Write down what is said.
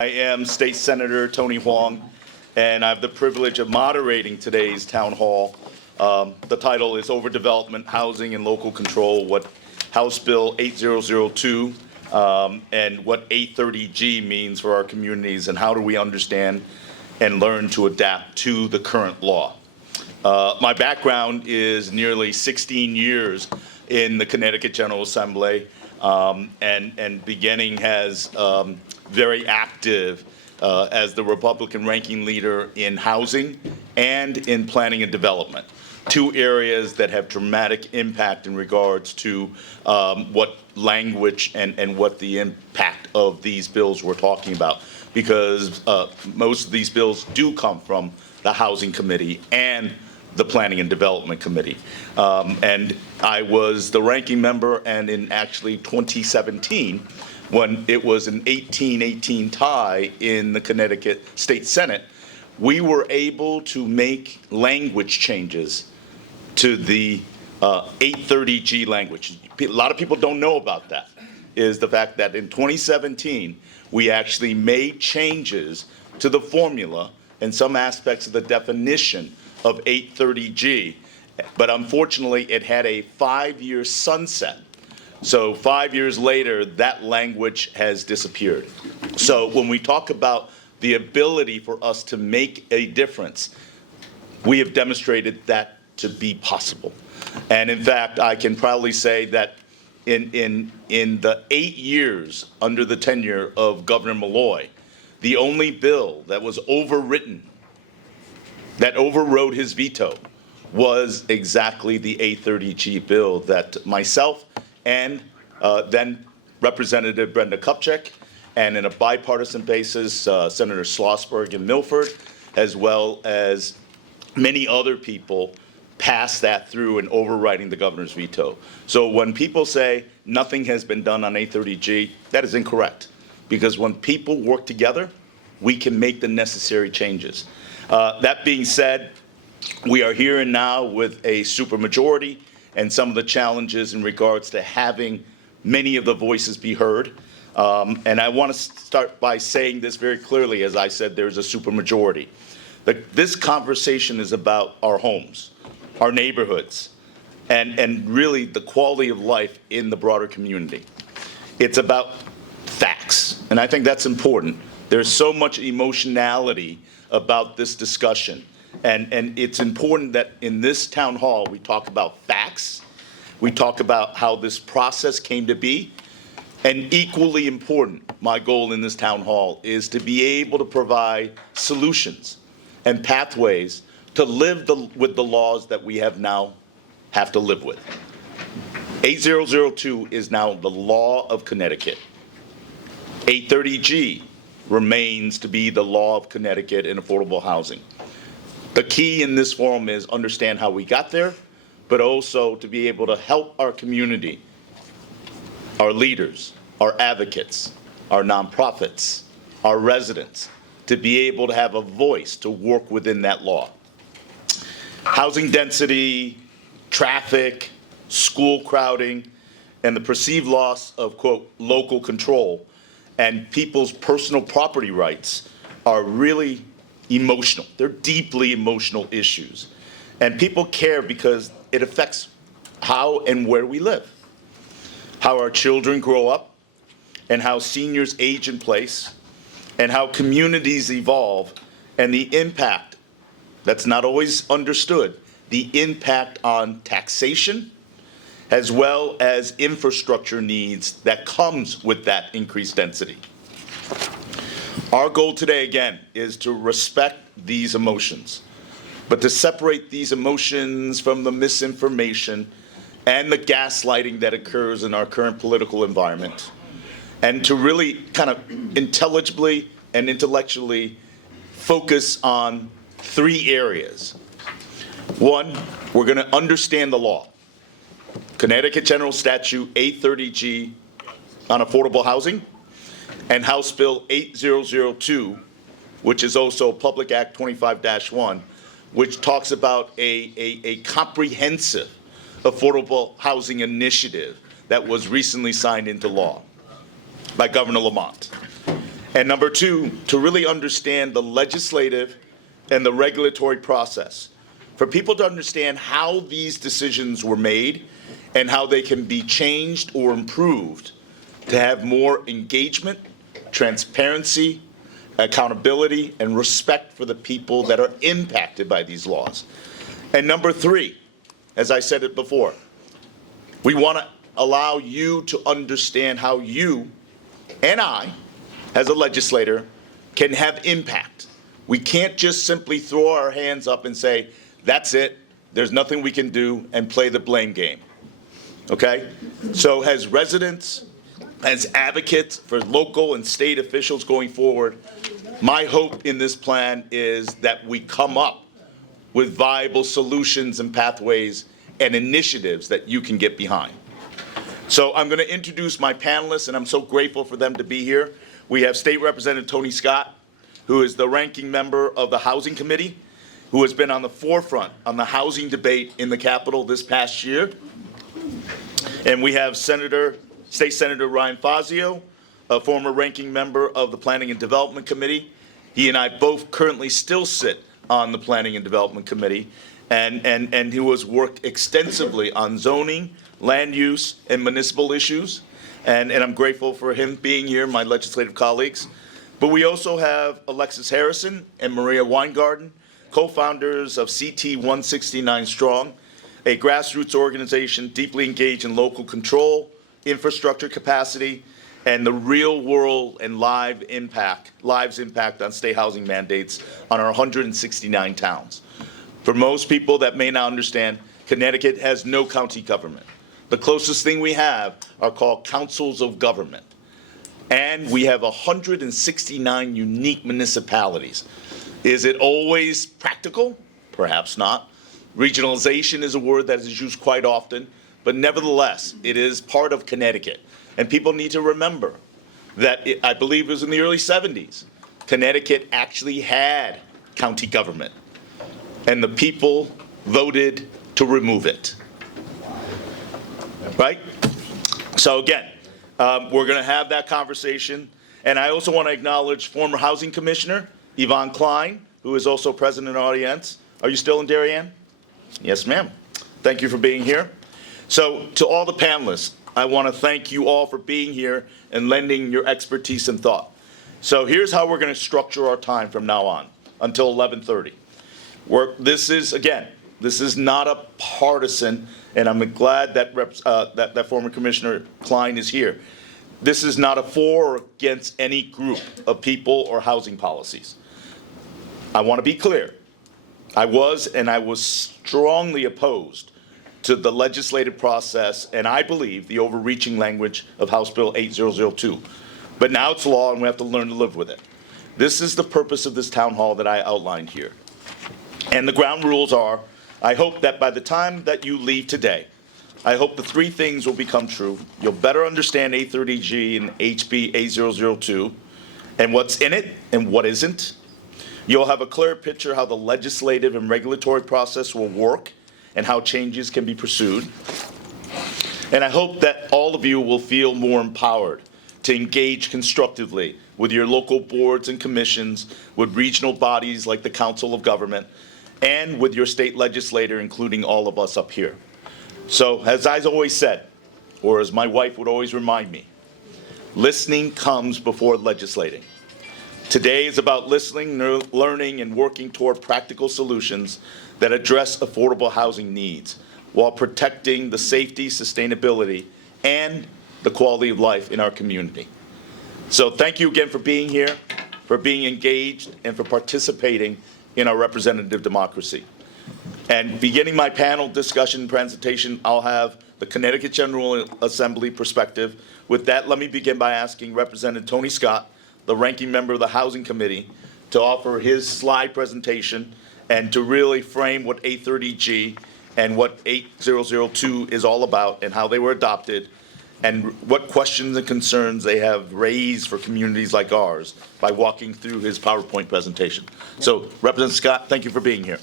I am State Senator Tony Hwang, and I have the privilege of moderating today's town hall. The title is Overdevelopment, Housing and Local Control, what House Bill 8002 and what 830G means for our communities, and how do we understand and learn to adapt to the current law. My background is nearly 16 years in the Connecticut General Assembly, and beginning as very active as the Republican ranking leader in housing and in planning and development, two areas that have dramatic impact in regards to what language and what the impact of these bills we're talking about, because most of these bills do come from the Housing Committee and the Planning and Development Committee. And I was the ranking member, and in actually 2017, when it was an 18-18 tie in the Connecticut State Senate, we were able to make language changes to the 830G language. A lot of people don't know about that, is the fact that in 2017, we actually made changes to the formula and some aspects of the definition of 830G, but unfortunately it had a 5-year sunset. So 5 years later, that language has disappeared. So when we talk about the ability for us to make a difference, we have demonstrated that to be possible. And in fact, I can proudly say that in the 8 years under the tenure of Governor Malloy, the only bill that was overwritten, that overrode his veto, was exactly the 830G bill that myself and then Representative Brenda Kupchak, and in a bipartisan basis, Senator Schlossberg and Milford, as well as many other people, passed that through and overriding the governor's veto. So when people say nothing has been done on 830G, that is incorrect, because when people work together, we can make the necessary changes. That being said, we are here and now with a supermajority, and some of the challenges in regards to having many of the voices be heard. And I want to start by saying this very clearly. As I said, there's a supermajority. This conversation is about our homes, our neighborhoods, and really the quality of life in the broader community. It's about facts, and I think that's important. There's so much emotionality about this discussion. And it's important that in this town hall, we talk about facts, we talk about how this process came to be, and equally important, my goal in this town hall is to be able to provide solutions and pathways to live with the laws that we have to live with. 8002 is now the law of Connecticut. 830G remains to be the law of Connecticut in affordable housing. The key in this forum is understand how we got there, but also to be able to help our community, our leaders, our advocates, our nonprofits, our residents, to be able to have a voice to work within that law. Housing density, traffic, school crowding, and the perceived loss of, quote, local control and people's personal property rights are really emotional. They're deeply emotional issues. And people care because it affects how and where we live, how our children grow up, and how seniors age in place, and how communities evolve, and the impact that's not always understood, the impact on taxation, as well as infrastructure needs that comes with that increased density. Our goal today, again, is to respect these emotions, but to separate these emotions from the misinformation and the gaslighting that occurs in our current political environment, and to really kind of intelligibly and intellectually focus on 3 areas. One, we're going to understand the law. Connecticut General Statute 830G on affordable housing, and House Bill 8002, which is also Public Act 25-1, which talks about a comprehensive affordable housing initiative that was recently signed into law by Governor Lamont. And number two, to really understand the legislative and the regulatory process. For people to understand how these decisions were made and how they can be changed or improved to have more engagement, transparency, accountability, and respect for the people that are impacted by these laws. And number three, as I said it before, we want to allow you to understand how you and I, as a legislator, can have impact. We can't just simply throw our hands up and say, that's it, there's nothing we can do, and play the blame game. Okay? So as residents, as advocates for local and state officials going forward, my hope in this plan is that we come up with viable solutions and pathways and initiatives that you can get behind. So I'm going to introduce my panelists, and I'm so grateful for them to be here. We have State Representative Tony Scott, who is the ranking member of the Housing Committee, who has been on the forefront on the housing debate in the Capitol this past year. And we have State Senator Ryan Fazio, a former ranking member of the Planning and Development Committee. He and I both currently still sit on the Planning and Development Committee, and who has worked extensively on zoning, land use, and municipal issues. And I'm grateful for him being here, my legislative colleagues. But we also have Alexis Harrison and Maria Weingarten, co-founders of CT 169 Strong, a grassroots organization deeply engaged in local control, infrastructure capacity, and the real world and lives impact on state housing mandates on our 169 towns. For most people that may not understand, Connecticut has no county government. The closest thing we have are called councils of government. And we have 169 unique municipalities. Is it always practical? Perhaps not. Regionalization is a word that is used quite often, but nevertheless, it is part of Connecticut. And people need to remember that I believe it was in the early 70s, Connecticut actually had county government, and the people voted to remove it. Right? So again, we're going to have that conversation. And I also want to acknowledge former Housing Commissioner Yvonne Klein, who is also present in the audience. Are you still in Darien? Yes, ma'am. Thank you for being here. So to all the panelists, I want to thank you all for being here and lending your expertise and thought. So here's how we're going to structure our time from now on until 11:30. This is not a partisan, and I'm glad that that former Commissioner Klein is here. This is not a for or against any group of people or housing policies. I want to be clear. I was strongly opposed to the legislative process, and I believe the overreaching language of House Bill 8002. But now it's law, and we have to learn to live with it. This is the purpose of this town hall that I outlined here. And the ground rules are, I hope that by the time that you leave today, I hope the three things will become true. You'll better understand A30G and HB A002 and what's in it and what isn't. You'll have a clear picture how the legislative and regulatory process will work and how changes can be pursued. And I hope that all of you will feel more empowered to engage constructively with your local boards and commissions, with regional bodies like the Council of Government, and with your state legislator, including all of us up here. So, as I've always said, or as my wife would always remind me, listening comes before legislating. Today is about listening, learning, and working toward practical solutions that address affordable housing needs while protecting the safety, sustainability, and the quality of life in our community. So thank you again for being here, for being engaged, and for participating in our representative democracy. And beginning my panel discussion presentation, I'll have the Connecticut General Assembly perspective. With that, let me begin by asking Representative Tony Scott, the ranking member of the Housing Committee, to offer his slide presentation and to really frame what A30G and what 8002 is all about and how they were adopted and what questions and concerns they have raised for communities like ours by walking through his PowerPoint presentation. So, Representative Scott, thank you for being here.